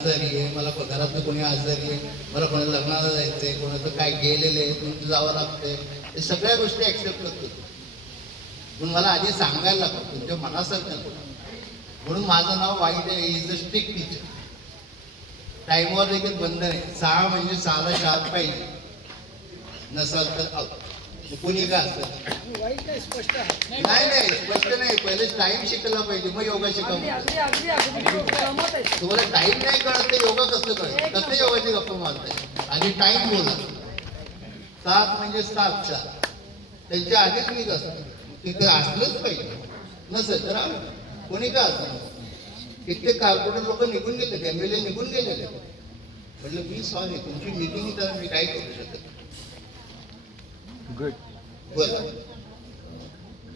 आजारी आहे, मला घरातलं कोणी आजारी आहे, मला कोणाला लग्नाला जायचं आहे, कोणाचं काय गेलेलं आहे, तुमचं जावं लागतंय, हे सगळ्या गोष्टी ॲक्सेप्ट करतो. पण मला आधी सांगायला लागतं तुमच्या मनासारखं नको. म्हणून माझं नाव वाईट आहे. Is a strict teacher. टाईमवर देखील बंद नाही. 6 म्हणजे 6ला शाळेत पाहिजे, नसाल तर आउट. कोणी काय असतं नाही स्पष्ट नाही. पहिले टाइम शिकला पाहिजे, मग योगा शिकावं. तुम्हाला टाइम नाही कळत तर योगा कसं कळत? कसं योगाची गप्पा मारताय? आणि टाइम बोला. 7 म्हणजे 7च्या त्यांच्या आधीच मीच असतो. तिथे असलंच पाहिजे, नसेल तर आलं. कोणी का असं कित्येक कॉर्पोरेट लोक निघून गेले, MLA निघून गेलेले. म्हटलं मी सॉरी, तुमची मीटिंग तर मी काय करू शकत.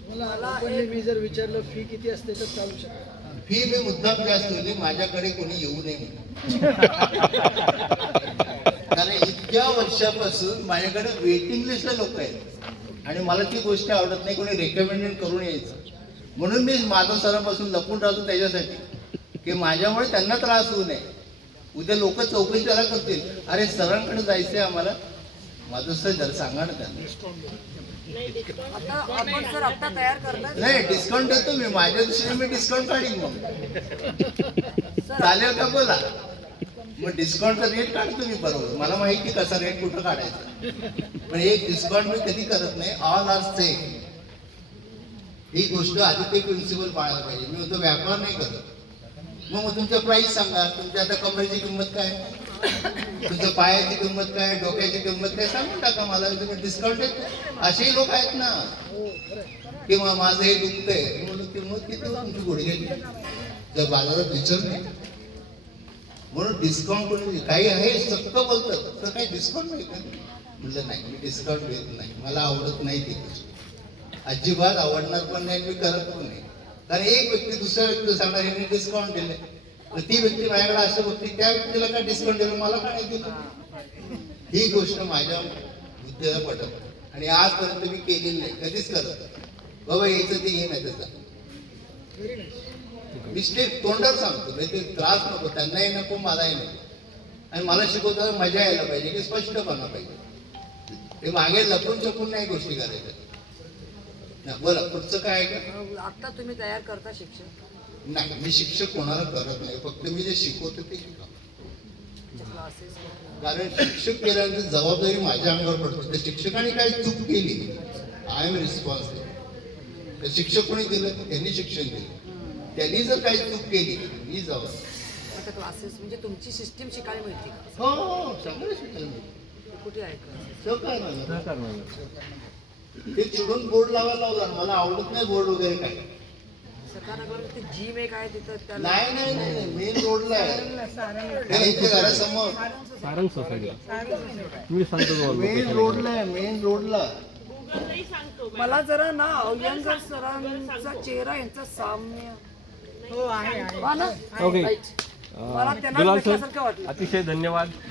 मला मी जर विचारलं फी किती असते तर चालू शकतो. फी मी मुद्दाम जास्त होती, माझ्याकडे कोणी येऊ नये कारण इतक्या वर्षापासून माझ्याकडे वेटिंग लिस्टला लोक आहेत आणि मला ती गोष्ट आवडत नाही कोणी रेकमेंडेड करून यायचं. म्हणून मी माधव सरांपासून लपून राहतो त्याच्यासाठी की माझ्यामुळे त्यांना त्रास होऊ नये. उद्या लोक चौकशी त्याला करतील, अरे सरांकडे जायचंय आम्हाला. माझं सर जर सांगा ना त्यांना. नाही डिस्काउंट देतो मी, माझ्या दृष्टीने मी डिस्काउंट काढीन. मग चालेल का बोला? मग डिस्काउंटचा रेट काढतो मी बरोबर. मला माहिती कसा रेट कुठं काढायचा. पण एक डिस्काउंट मी कधी करत नाही. All R same. ही गोष्ट आधी ते प्रिन्सिपल पाळायला पाहिजे. मी म्हणतो व्यापार नाही करत. मग तुमचं प्राईस सांगा. तुमच्या आता कमरेची किंमत काय, तुमच्या पायाची किंमत काय, डोक्याची किंमत काय सांगून टाका मला. तुम्ही डिस्काउंट देत. असेही लोक आहेत ना किंवा माझं हे दुखतंय म्हणून किंमत किती तुमची गुडघ्याची जर बाजारात विचार नाही. म्हणून डिस्काउंट कोणी काही आहे सक्त बोलतात तर काही डिस्काउंट नाही का. म्हटलं नाही, मी डिस्काउंट देत नाही. मला आवडत नाही ती गोष्ट. अजिबात आवडणार पण नाही, मी करत पण नाही. कारण एक व्यक्ती दुसऱ्या व्यक्तीला सांगणार यांनी डिस्काउंट दिले, ती व्यक्ती माझ्याकडे असं बघते त्या व्यक्तीला काय डिस्काउंट दिलं, मला का नाही दिलं. ही गोष्ट माझ्या बुद्धीला पटत आणि आजपर्यंत मी केलेली नाही, कधीच करत. बाबा यायचं ते हे नाही त्याचा मिस्टेक तोंडावर सांगतो. ते त्रास नको, त्यांनाही नको मलाही नको. आणि मला शिकवताना मजा यायला पाहिजे की स्पष्टपणा पाहिजे. ते मागे लपून छपून नाही गोष्टी करायच्या. बोला पुढचं काय आहे का? आता तुम्ही तयार करता शिक्षक? नाही, मी शिक्षक कोणाला करत नाही. फक्त मी जे शिकवतो ते शिकवतो. कारण शिक्षक केल्यानंतर जबाबदारी माझ्या अंगावर पडतो. त्या शिक्षकाने काही चूक केली, आय एम रिस्पॉन्सिबल. शिक्षक कोणी दिलं? त्यांनी शिक्षण दिलं. त्यांनी जर काही चूक केली मी जबाबदार. क्लासेस म्हणजे तुमची सिस्टीम शिकायला मिळते का? हो, सगळं शिकायला मिळते. कुठे आहे ते चिडून बोर्ड लावायला लावला. मला आवडत नाही बोर्ड वगैरे काय. सकारात्मक जिम एक आहे तिथं. नाही नाही नाही, मेन रोडला आहे. घरासमोर सारंग सोसायटी. मी सांगतो मेन रोडला आहे, मेन रोडला. मला जरा ना अय्यंगार सरांचा चेहरा यांचा साम्य हो आहे. ओके. मला त्यांना दुलाल भेटल्यासारखं सर वाटलं. अतिशय धन्यवाद.